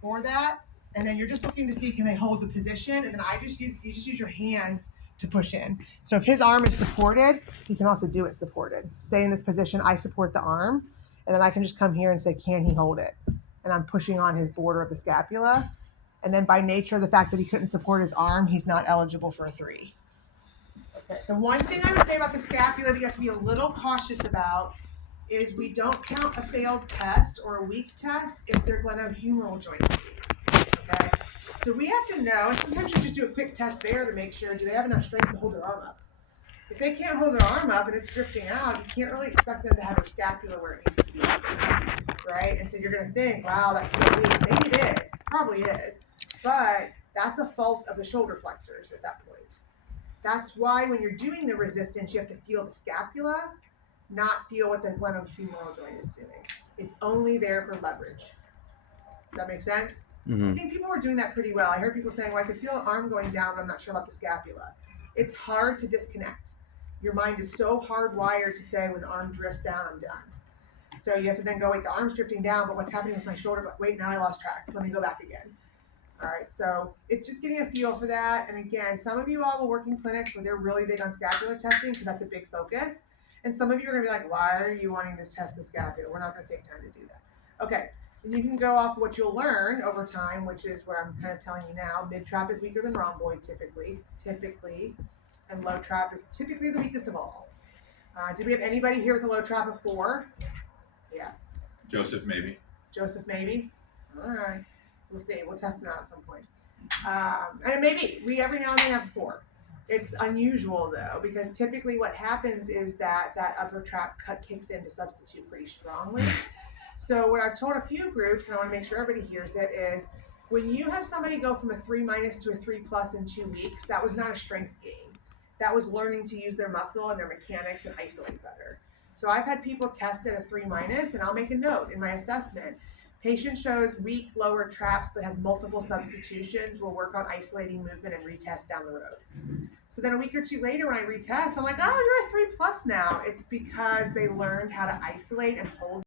for that. And then you're just looking to see, can they hold the position? And then you just use your hands to push in. So if his arm is supported, you can also do it supported. Stay in this position, I support the arm, and then I can just come here and say, can he hold it? And I'm pushing on his border of the scapula. And then by nature of the fact that he couldn't support his arm, he's not eligible for a 3. Okay. The one thing I would say about the scapula that you have to be a little cautious about is we don't count a failed test or a weak test if their glenohumeral joint is weak. Okay? So we have to know, and sometimes you just do a quick test there to make sure, do they have enough strength to hold their arm up? If they can't hold their arm up and it's drifting out, you can't really expect them to have their scapula where it needs to be. Right? And so you're going to think, wow, that's so weak. Maybe it is. It probably is. But that's a fault of the shoulder flexors at that point. That's why when you're doing the resistance, you have to feel the scapula, not feel what the glenohumeral joint is doing. It's only there for leverage. Does that make sense? I think people were doing that pretty well. I heard people saying, well, I could feel an arm going down, but I'm not sure about the scapula. It's hard to disconnect. Your mind is so hardwired to say, when the arm drifts down, I'm done. So you have to then go, wait, the arm's drifting down, but what's happening with my shoulder? Wait, now I lost track. Let me go back again. All right, so it's just getting a feel for that. And again, some of you all will work in clinics where they're really big on scapular testing because that's a big focus. And some of you are going to be like, why are you wanting to test the scapula? We're not going to take time to do that. Okay, and you can go off what you'll learn over time, which is what I'm kind of telling you now. Mid-trap is weaker than rhomboid typically, and low trap is typically the weakest of all. Did we have anybody here with a low trap of 4? Yeah. Joseph, maybe. Joseph, maybe? All right. We'll see. We'll test it out at some point. And maybe we every now and then have a 4. It's unusual though, because typically what happens is that upper trap kicks in to substitute pretty strongly. So what I've told a few groups, and I want to make sure everybody hears it, is when you have somebody go from a 3- to a 3+ in 2 weeks, that was not a strength gain. That was learning to use their muscle and their mechanics and isolate better. So I've had people test at a 3-, and I'll make a note in my assessment. Patient shows weak lower traps but has multiple substitutions. We'll work on isolating movement and retest down the road. So then a week or 2 later when I retest, I'm like, oh, you're a 3+ now. It's because they learned how to isolate and hold